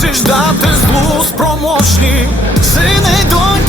мусиш дати злу спроможні сини доні.